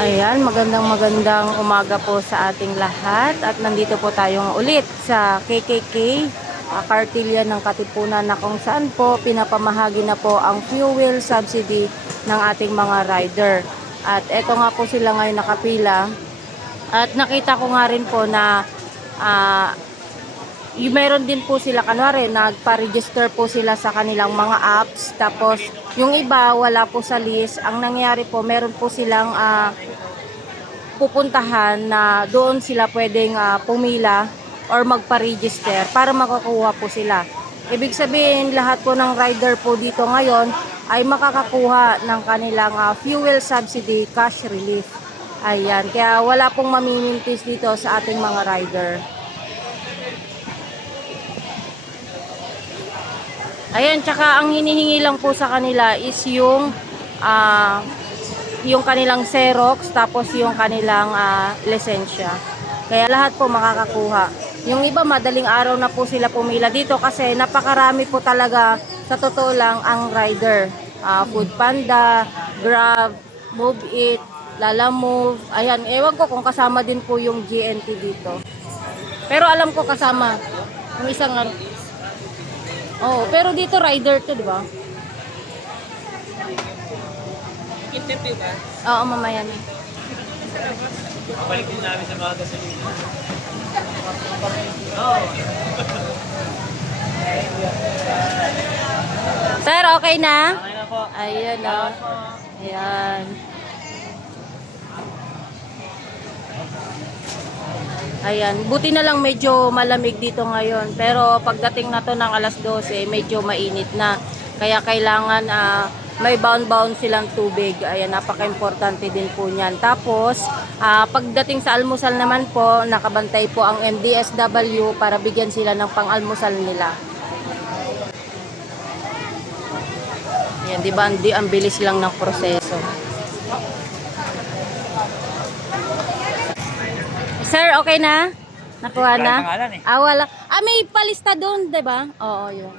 Ayan, magandang umaga po sa ating lahat at nandito po tayong ulit sa KKK, Kartilya ng Katipunan na kung saan po pinapamahagi na po ang fuel subsidy ng ating mga rider. At eto nga po sila ngayon nakapila at nakita ko nga rin po na meron din po sila, kanwari nagpa-register po sila sa kanilang mga apps, tapos yung iba wala po sa list. Ang nangyari po, meron po silang pupuntahan na doon sila pwedeng pumila or magpa-register para makakuha po sila. Ibig sabihin, lahat po ng rider po dito ngayon ay makakakuha ng kanilang fuel subsidy cash relief. Ayan, kaya wala pong mamimintis dito sa ating mga rider. Ayan, tsaka ang hinihingi lang po sa kanila is yung kanilang Xerox, tapos yung kanilang lisensya. Kaya lahat po makakakuha. Yung iba madaling araw na po sila pumila dito kasi napakarami po talaga, sa totoo lang, ang rider. Food Panda, Grab, Move It, Lalamove. Ayan, ewan ko kung kasama din po yung GNT dito. Pero alam ko kasama yung isang pero dito rider to, di ba? Interview ba? Oo, mamaya na. Balik din namin sa mga gasolina. Oo. Sir, okay na? Okay na po. Ayun, o. Ayan. Ayan, buti na lang medyo malamig dito ngayon. Pero pagdating na to ng alas 12, medyo mainit na. Kaya kailangan may bound silang tubig. Ayan, napaka-importante din po niyan. Tapos, pagdating sa almusal naman po, nakabantay po ang MDSW para bigyan sila ng pang-almusal nila. Ayan, di ba? Ang bilis lang ng proseso. Sir, okay na? Nakuha na? Wala. May palista doon, 'di ba? Oo, yun.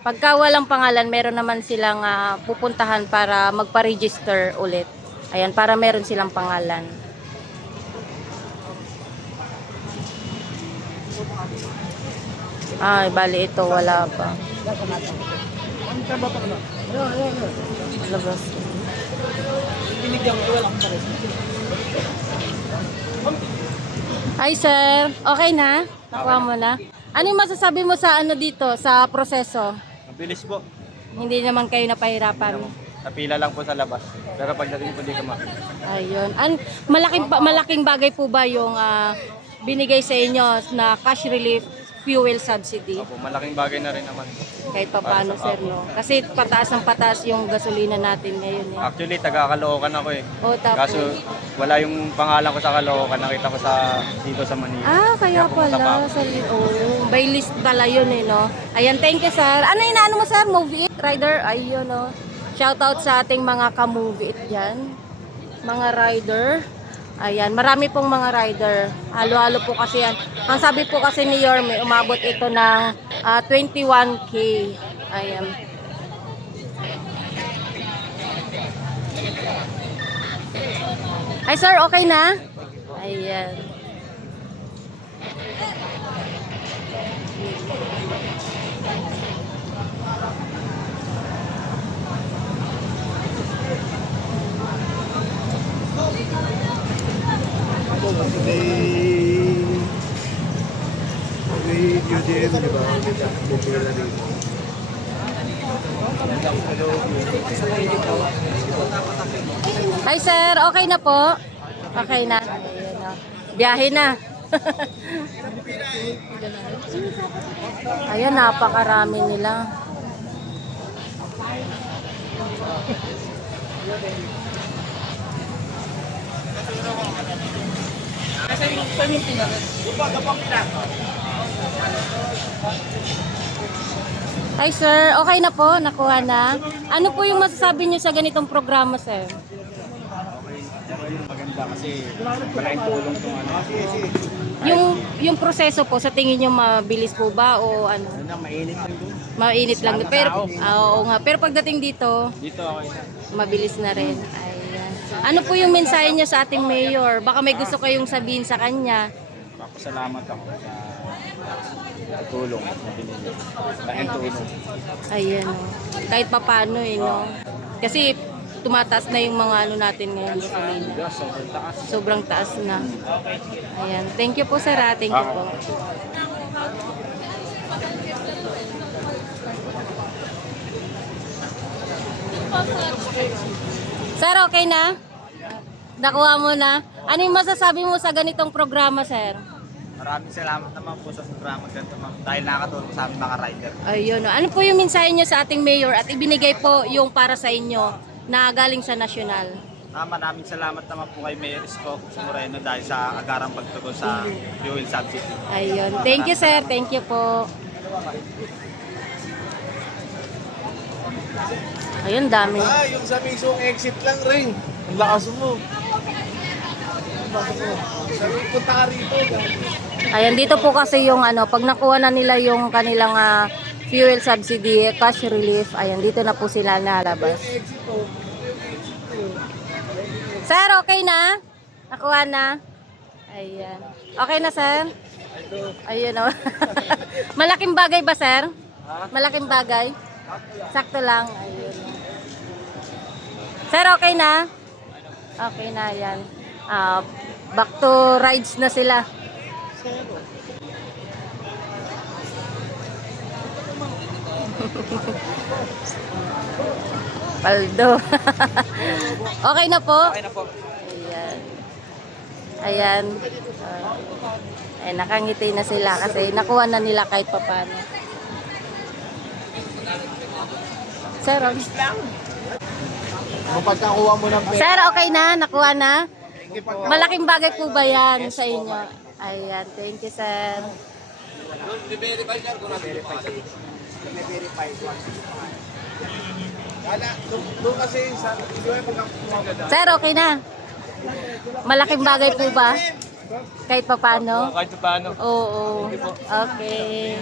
Pagka walang pangalan, meron naman silang pupuntahan para magpa-register ulit. Ayan, para meron silang pangalan. Ay, bali ito, wala pa. Labas. Hi sir, okay na? Nakuha mo na? Ano yung masasabi mo sa dito, sa proseso? Mabilis po. Hindi naman kayo napahirapan. Napila lang po sa labas. Pero pagdating po dito makita. Ayun. Malaking bagay po ba yung binigay sa inyo na cash relief fuel subsidy? Opo, malaking bagay na rin naman. Kahit pa paano sir, no? Kasi pataas ang pataas yung gasolina natin ngayon. Actually, taga-Caloocan ako eh. Tapos? Kaso wala yung pangalan ko sa Caloocan. Nakita ko dito sa Manila. Kaya pumunta pa pala. By list pala yun eh, no? Ayan, thank you sir. Ano yung mo sir? Move It? Rider? Ayun, no? Shout out sa ating mga ka-Move It dyan. Mga rider. Ayan, marami pong mga rider. Halo-halo po kasi yan. Ang sabi po kasi ni Yorme, umabot ito ng 21K. Ayan. Ay sir, okay na? Ayan. May UDM, di ba? May pila rin. Hi sir, okay na po? Okay na. Ayan, no. Biyahe na. Ayan, napakarami nila. Hi sir, okay na po? Nakuha na? Ano po yung masasabi niyo sa ganitong programa sir? Maganda kasi malaking tulong itong Yung proseso po, sa tingin niyo mabilis po ba o ano? Mainit lang doon. Mainit lang. Sana Pero, tao. oo nga. Pero pagdating dito, Dito okay na. mabilis na rin. Ayan. Ano po yung mensahe niyo sa ating mayor? Baka may gusto kayong sabihin sa kanya. Papasalamat ako sa tulong na binigay. Laking tulong. Ayan. Kahit papano no? Kasi tumataas na yung mga ano natin ngayon sa Manila. Diyos, sobrang taas. Sobrang taas na. Ayan. Thank you po, sir. Thank you po. Sir, okay na? Nakuha mo na? Ano yung masasabi mo sa ganitong programa, sir? Maraming salamat naman po sa programa ganito, ma'am. Dahil nakatulong sa aming mga rider. Ayun. Ano po yung mensahe nyo sa ating mayor at ibinigay po yung para sa inyo na galing sa nasyonal? Maraming salamat naman po kay Mayor Isko Moreno dahil sa agarang pagtugon sa fuel subsidy. Ayun. Thank you, sir. Thank you po. Ayun, dami. Yung sa mismong exit lang rin. Ang lakas mo. Sabi, punta ka rito. Ayan, dito po kasi yung ano, pag nakuha na nila yung kanilang fuel subsidy, cash relief, ayan, dito na po sila nalabas. Sir, okay na? Nakuha na? Ayan. Okay na, sir? Ayun, oh. Malaking bagay ba, sir? Malaking bagay? Sakto lang. Ayun. Sir, okay na? Okay na, yan. Back to rides na sila. Paldo. Okay na po? Okay na po. Ayan. Ayan. Ay, nakangiti na sila kasi nakuha na nila kahit papano. Sir, Kapag nakuha mo ng pera, sir, okay na? Nakuha na? Malaking bagay po ba yan sa inyo? Ayan, thank you, sir. doon kasi sa Sir, okay na? Malaking bagay po ba? Kahit papano? Kahit paano. Oo. Okay.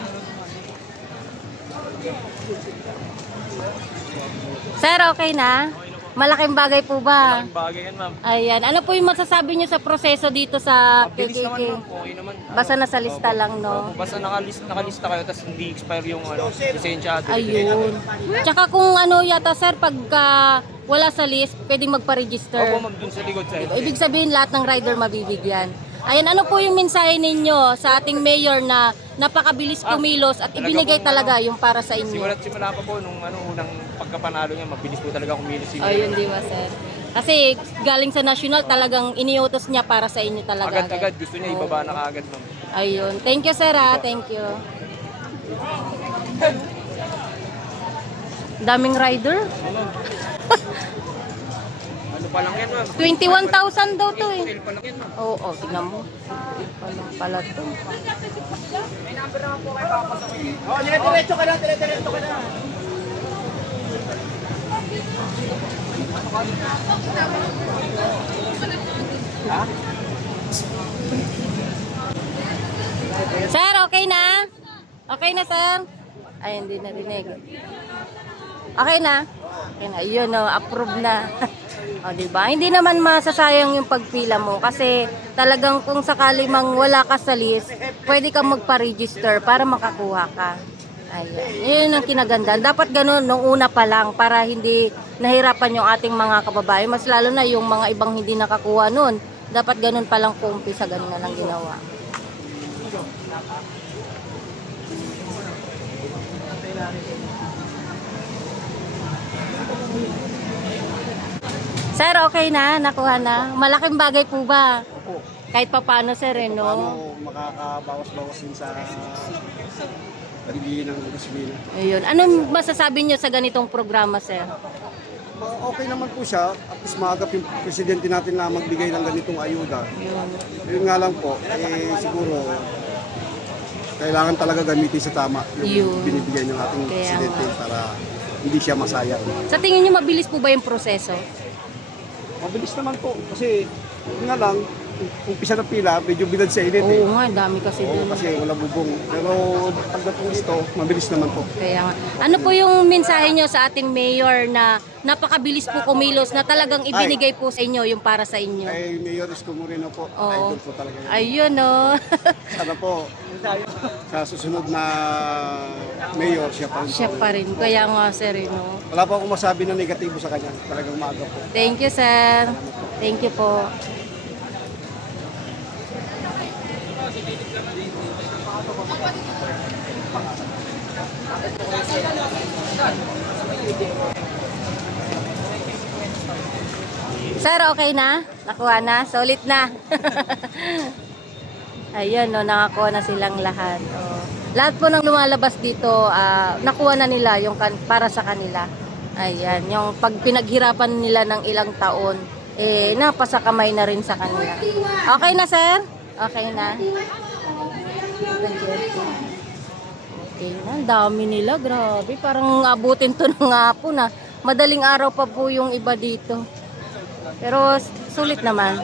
Sir, okay na? Malaking bagay po ba? Bagay yan, ma'am. Ayan. Ano po yung masasabi niyo sa proseso dito sa Bilis naman, KKK? ma'am. Okay naman. Basta nasa lista lang, no? Basta nakalista kayo tapos hindi expire yung lisensya. Ayun. Tsaka kung ano yata, sir, pagka wala sa list, pwedeng Opo, magpa-register. ma'am, dun sa likod sa Ibig sabihin, lahat ng rider mabibigyan. Ayan, ano po yung mensahe ninyo sa ating mayor na napakabilis kumilos at ibinigay talaga yung para sa inyo? Simula pa po nung unang pagkapanalo niya, mabilis po talaga kumilos si Ayun, di ba, sir? Kasi galing sa national, talagang iniutos niya para sa inyo talaga. Agad-agad, gusto niya ibaba na kaagad, ma'am. Ayun. Thank you, sir, ha? Thank you. Daming rider. Ano pa lang yan, ma'am? 21,000 daw to eh. Pa lang yan, ma'am. Oo, tingnan mo. Palang pala to. Oh, dire-diretso ka na, dire-diretso ka na. Sir, okay na? Okay na, sir? Ay, hindi narinig. Okay na? Okay na. Yun, no, approve na. O, diba? Hindi naman masasayang yung pagpila mo kasi talagang kung sakali mang wala ka sa list, pwede kang magpa-register para makakuha ka. Ayan. Yun ang kinagandaan. Dapat ganun nung una pa lang para hindi nahirapan yung ating mga kababayan. Mas lalo na yung mga ibang hindi nakakuha nun. Dapat ganun pa lang kung umpisa, ganun na lang ginawa. Sir, okay na? Nakuha na? Malaking bagay po ba? Opo. Kahit papano, sir, eh, no? Paano makakabawas-bawas din sa pagiging ng gasolina. Ayun. Anong masasabi niyo sa ganitong programa, sir? Okay naman po siya. At least maagap yung presidente natin na magbigay ng ganitong ayuda. Yun nga lang po, siguro kailangan talaga gamitin sa tama yung Yun. binibigay ng ating Kaya presidente para hindi siya masayang. Sa tingin niyo, mabilis po ba yung proseso? Mabilis naman po kasi yun nga lang, umpisa ng pila, medyo bilad sa init eh. Oo nga, dami kasi Oo, dun. kasi wala bubong. Pero pagdating dito, mabilis naman po. Kaya nga. Ano po yung mensahe nyo sa ating mayor na napakabilis po kumilos na talagang ibinigay po sa inyo yung para sa inyo? Ay, Mayor Isko Moreno po. Oo. Idol po talaga yan. Ayun no. Sana po, sa susunod na mayor, siya pa rin. Siya pa rin. Kaya nga sir, no. Wala po akong masabi na negatibo sa kanya. Talagang maaga po. Thank you sir. Thank you po. Sir, okay na? Nakuha na? Solid na? Ayun, no, nakakuha na silang lahat. Oh. Lahat po ng lumalabas dito, nakuha na nila yung para sa kanila. Ayan, yung pag pinaghirapan nila ng ilang taon, napasa kamay na rin sa kanila. Okay na, sir? Okay na. Okay na, ang dami nila, grabe. Parang abutin to ng hapon na. Madaling araw pa po yung iba dito. Pero sulit naman.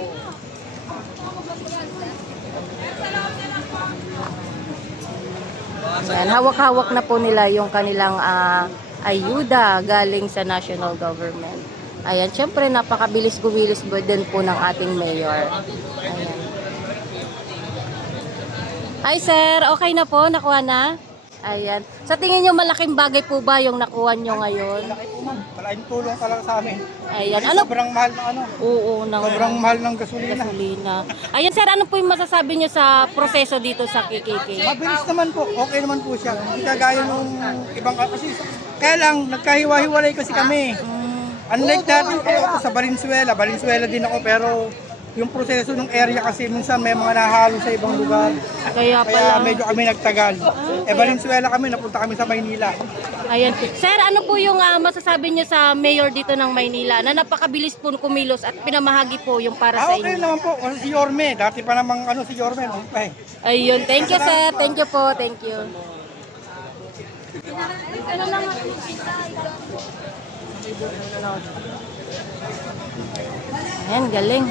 Ayan, hawak-hawak na po nila yung kanilang ayuda galing sa national government. Ayan, syempre napakabilis-gumilis din po ng ating mayor. Ayan. Hi sir, okay na po? Nakuha na? Ayan. Sa tingin nyo malaking bagay po ba yung nakuha nyo ngayon? Malaki po ma'am. Malaking tulong talaga sa amin. Ayan. Ano? Sobrang mahal ng ano. Oo, Sobrang mahal ng gasolina. gasolina. Ayan sir, ano po yung masasabi nyo sa proseso dito sa KKK? Mabilis naman po. Okay naman po siya. Hindi kagaya nung ibang kasi kaya lang nagkahiwa-hiwalay kasi kami. Unlike dati po ako sa Valenzuela. Valenzuela din ako pero yung proseso ng area kasi minsan may mga nahalo sa ibang lugar. Kaya Kaya pala. medyo kami nagtagal. Valenzuela kami, napunta kami sa Maynila. Ayan. Sir, ano po yung masasabi nyo sa mayor dito ng Maynila na napakabilis po kumilos at pinamahagi po yung para sa Okay inyo? naman po. Kasi si Yorme, dati pa namang si Yorme. Okay. Ayun. Thank you sir. Thank you po. Thank you. Ayan, galing.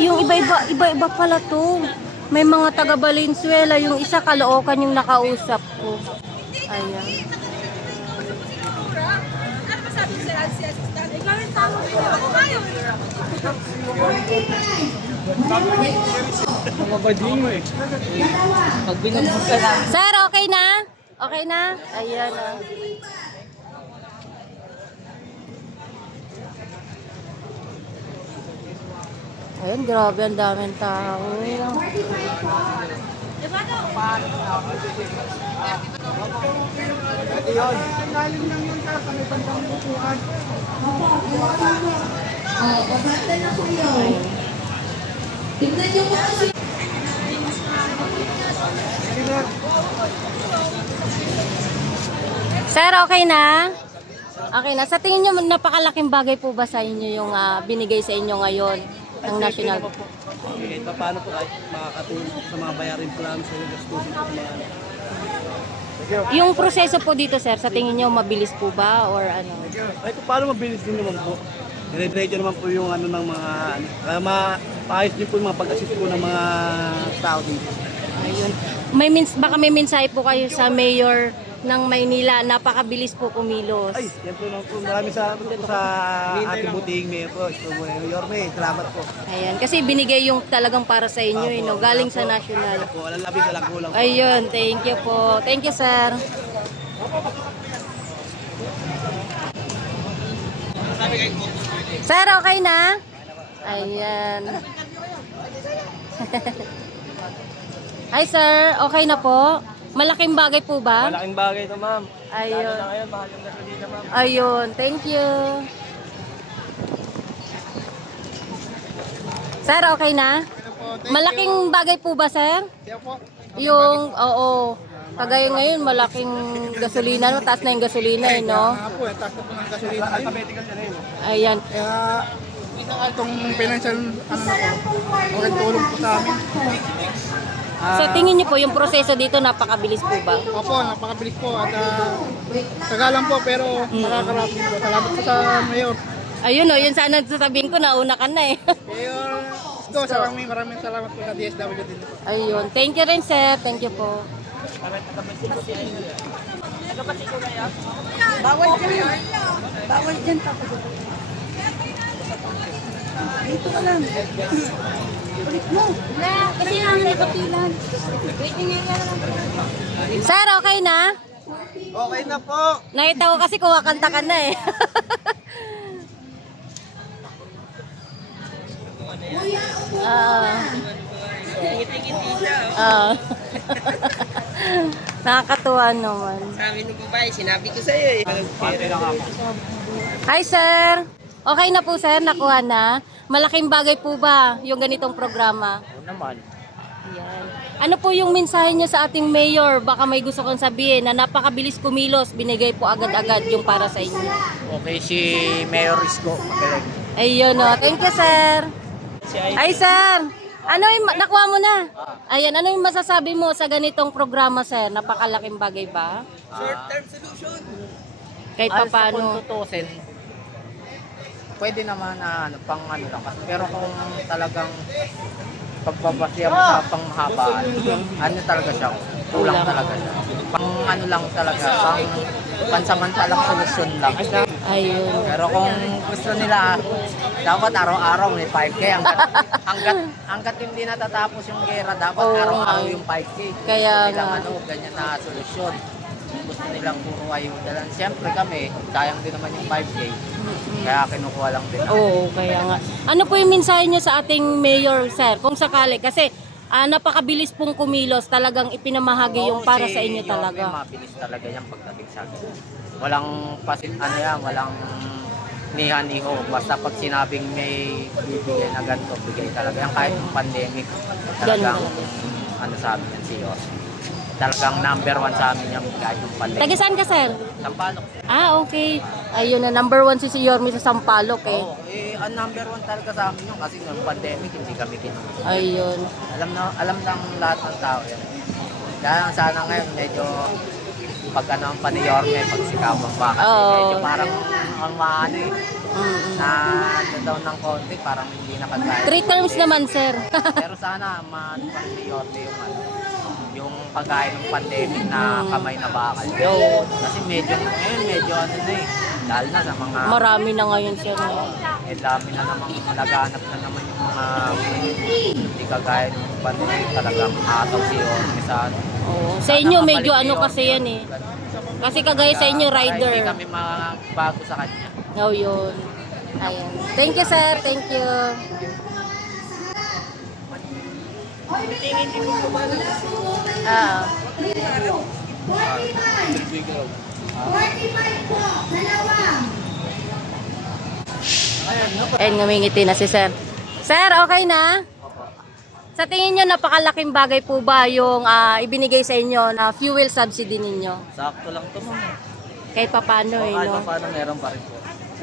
Yung iba-iba pala to. May mga taga Valenzuela, yung isa Caloocan yung nakausap ko. Ayan. Sir, okay na? Okay na? Ayan. Ayun, grabe, ang daming tao. Sir, okay na? Okay na. Sa tingin nyo, napakalaking bagay po ba sa inyo yung binigay sa inyo ngayon ng national? Kahit pa paano po kahit makakatulong sa mga bayarin po namin sa yung gastusin po sa mga Yung proseso po dito, sir, sa tingin nyo, mabilis po ba or ano? kahit pa paano mabilis din naman po. Dire-diretso naman po yung ano ng mga ano. Kaya maayos din po yung mga pag-assist po ng mga tao dito. Ayun. Baka may mensahe po kayo sa mayor ng Maynila, napakabilis po kumilos. Ay, yan po lang po. Maraming salamat po sa ating buting mayor po. Yorme, salamat po. Ayan, kasi binigay yung talagang para sa inyo, no? Galing sa national. Po, walang labing walang kulang po. Ayun, thank you po. Thank you, sir. Sir, okay na? Ayan. Hi, sir. Okay na po? Malaking bagay po ba? Malaking bagay ito, ma'am. Ayun. Ngayon, mahal yung gasolina, ma'am. Ayun, thank you. Sir, okay na? Malaking bagay po ba, sir? Yung, oo. Kagaya ngayon, malaking gasolina, no? Taas na yung gasolina, eh, no? Po, taas na po ng gasolina. Ayan. Kaya itong financial okay tulong po sa amin. Sa tingin niyo po, yung proseso dito, napakabilis po ba? Opo, napakabilis po at tagalan po pero nakakarating po. Salamat po sa mayor. Ayun, no, yun sana sasabihin ko, nauna ka na, eh. Mayor Isko, maraming salamat po sa DSWD din po. Ayun. Thank you rin, sir. Thank you po. Bawal dyan. Bawal dyan, tapos. Dito ka lang. Ulit mo. Kasi ang nakapilan. Sir, okay na? Okay na po. Nakita ko kasi kumakanta ka na eh. Ah. Nakakatuwa naman. Sabi ng babae, sinabi ko sa'yo eh. Hi sir! Okay na po sir, nakuha na. Malaking bagay po ba yung ganitong programa? Oo naman. Ayan. Ano po yung mensahe niyo sa ating mayor? Baka may gusto kong sabihin na napakabilis kumilos, binigay po agad-agad yung para sa inyo. Okay si Mayor Isko. Magaling. Ayun o. Thank you sir! Hi sir! Ano yung, nakuha mo na? Ayan, ano yung masasabi mo sa ganitong programa sir? Napakalaking bagay ba? Short-term solution. Kahit pa paano? Kung tutusin, pwede naman na pang ano lang. Pero kung talagang pagbabasya mo sa pangmahabaan, ano talaga siya, kulang talaga siya. Pang ano lang talaga, pang pansamantalang solusyon lang. Ayun. Pero kung gusto nila, dapat araw-araw may 5K. Hanggat hindi natatapos yung gera, dapat Oo, araw-araw nga. yung 5K. Kaya Gusto nilang nga. ganyan na solusyon. Gusto nilang puro ayuda lang. Siyempre kami, sayang din naman yung 5K. Kaya kinukuha lang din. Oo, kaya nga. Ano po yung mensahe niyo sa ating mayor, sir? Kung sakali, kasi napakabilis pong kumilos, talagang ipinamahagi yung para sa inyo talaga. Mabilis talaga yung pagdating sa akin. Walang walang niha-niho. Basta pag sinabing may bibigay na ganito, bigay talaga. Yan kahit yung pandemic, talagang sa amin yan si Yos. Talagang number 1 sa amin yung kahit yung pandemic. Taga saan ka, sir? Sampalok. Okay. Ayun na, number 1 si Yorme sa Sampaloc eh. Oo, ang number 1 talaga sa amin yun kasi yung pandemic hindi kami kinuha. Ayun. Alam ng lahat ng tao yan. Kaya lang sana ngayon medyo pag ang pa ni Yorme, pag sikapan pa kasi medyo parang ang maano eh. Na daw ng konti, parang hindi nakagaya. 3 terms naman, sir. Pero sana maano pa ni Yorme yung pagkain ng pandemic na kamay na bakal. Kasi medyo ano na eh. Dahil na sa mga Marami na ngayon, sir. dami na namang laganap na naman yung mga hindi kagaya ng pandemic, talagang hataw si Yorme sa ano. Oo. Sa inyo, medyo ano kasi yan eh. Kasi kagaya sa inyo, rider. Hindi kami bago sa kanya. Oh, yun. Ayan. Thank you, sir. Thank you. Ah. Ayun, ngumingiti na si sir. Sir, okay na? Sa tingin nyo, napakalaking bagay po ba yung ibinigay sa inyo na fuel subsidy ninyo? Sakto lang to mo. Kahit pa paano eh, Kahit no? pa paano meron pa rin po.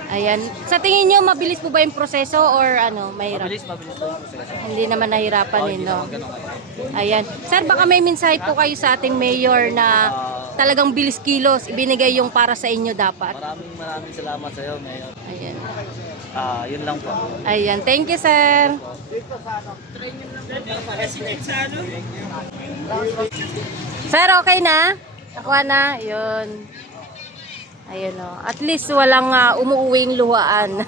Ayan. Sa tingin nyo, mabilis po ba yung proseso or ano, mahirap? Mabilis po yung proseso. Hindi naman nahirapan eh, Hindi no? naman ganun kayo. Ayan. Sir, baka may mensahe po kayo sa ating mayor na talagang bilis kilos, ibinigay yung para sa inyo dapat. Maraming salamat sa iyo, Mayor. Ayan. Yun lang po. Ayan. Thank you, sir. Sir, okay na? Nakuha na? Yun. Ayun o. At least walang umuuwing luhaan.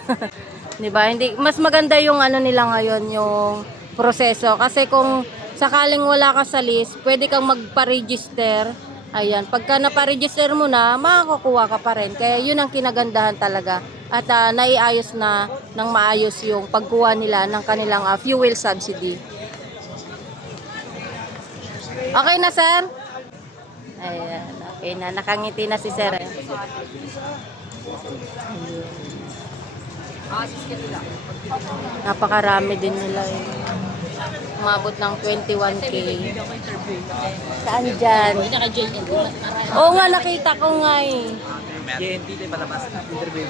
'Di ba? Hindi mas maganda yung ano nila ngayon, yung proseso kasi kung sakaling wala ka sa list, pwede kang magpa-register. Ayan, pagka napa-register mo na, makakukuha ka pa rin. Kaya yun ang kinagandahan talaga. At naiayos na ng maayos yung pagkuha nila ng kanilang fuel subsidy. Okay na, sir? Ayan, okay na. Nakangiti na si sir. Napakarami din nila eh. Umabot ng 21K. Saan dyan? Oo nga, nakita ko nga eh. JNT din palabas. Interview.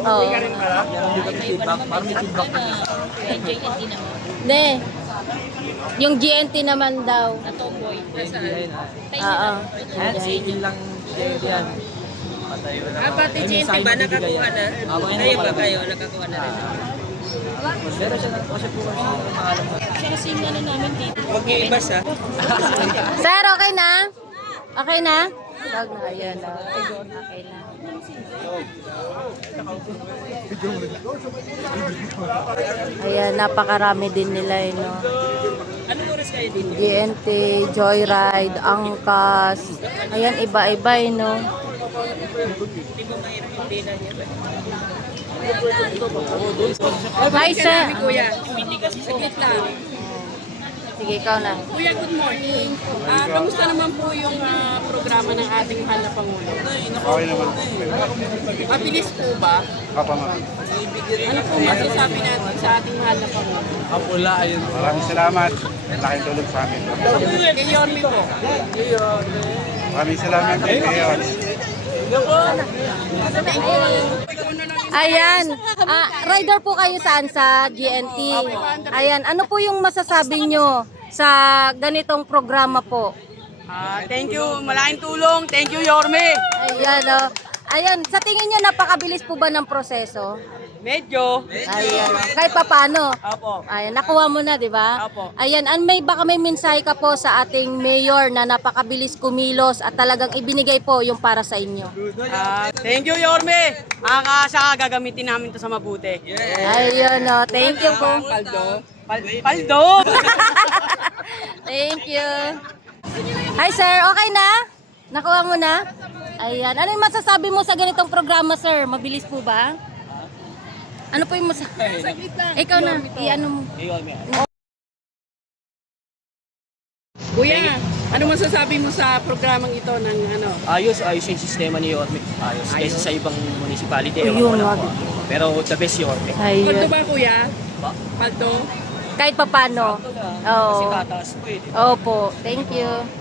Oo. Parang may feedback na. Ne. Yung GNT naman daw. Oo. Yan, sa inyo lang JNT yan. Pati GNT ba nakakuha na? Kayo ba kayo? Nakakuha na rin? Huwag yung iba sa. Sir, okay na? Okay na? Wag na, ayan. Okay na. Ayan, napakarami din nila eh, no? Anong oras kayo dito? GNT, Joyride, Angkas. Ayan, iba-iba eh, no? Hi, sir. Kuya, hindi kasi saglit lang. Sige, ikaw na. Kuya, good morning. Kamusta naman po yung programa ng ating mahal na Pangulo? Okay naman. Mabilis po ba? Apa nga. Ano po masasabi natin sa ating mahal na Pangulo? Maraming salamat. Laking tulong sa amin. Kay Yorme po. Maraming salamat kay Mayor. Ayan. Rider po kayo saan sa GNT? Ayan. Ano po yung masasabi nyo sa ganitong programa po? Thank you. Malaking tulong. Thank you, Yorme. Ayan, oh. Ayan. Sa tingin nyo, napakabilis po ba ng proseso? Medyo. Ayan. Kahit pa paano? Opo. Ayan. Nakuha mo na, di ba? Opo. Ayan. Baka may mensahe ka po sa ating mayor na napakabilis kumilos at talagang ibinigay po yung para sa inyo. Thank you, Yorme. Saka gagamitin namin to sa mabuti. Ayun, oh. Thank you po. Paldo. Thank you. Hi sir, okay na? Nakuha mo na? Ayan. Ano yung masasabi mo sa ganitong programa, sir? Mabilis po ba? Ano po yung masasabi? Ikaw na. I-ano mo. Kuya, ano masasabi mo sa programang ito ng ano? Ayos yung sistema ni Yorme. Ayos. Kaysa sa ibang municipality. Ewan Ayun, ko lang wag. po. Pero the best Yorme. Paldo Ayun. ba, kuya? Paldo? Kahit pa paano. Kasi Oo. tataas po eh. Opo. Thank you.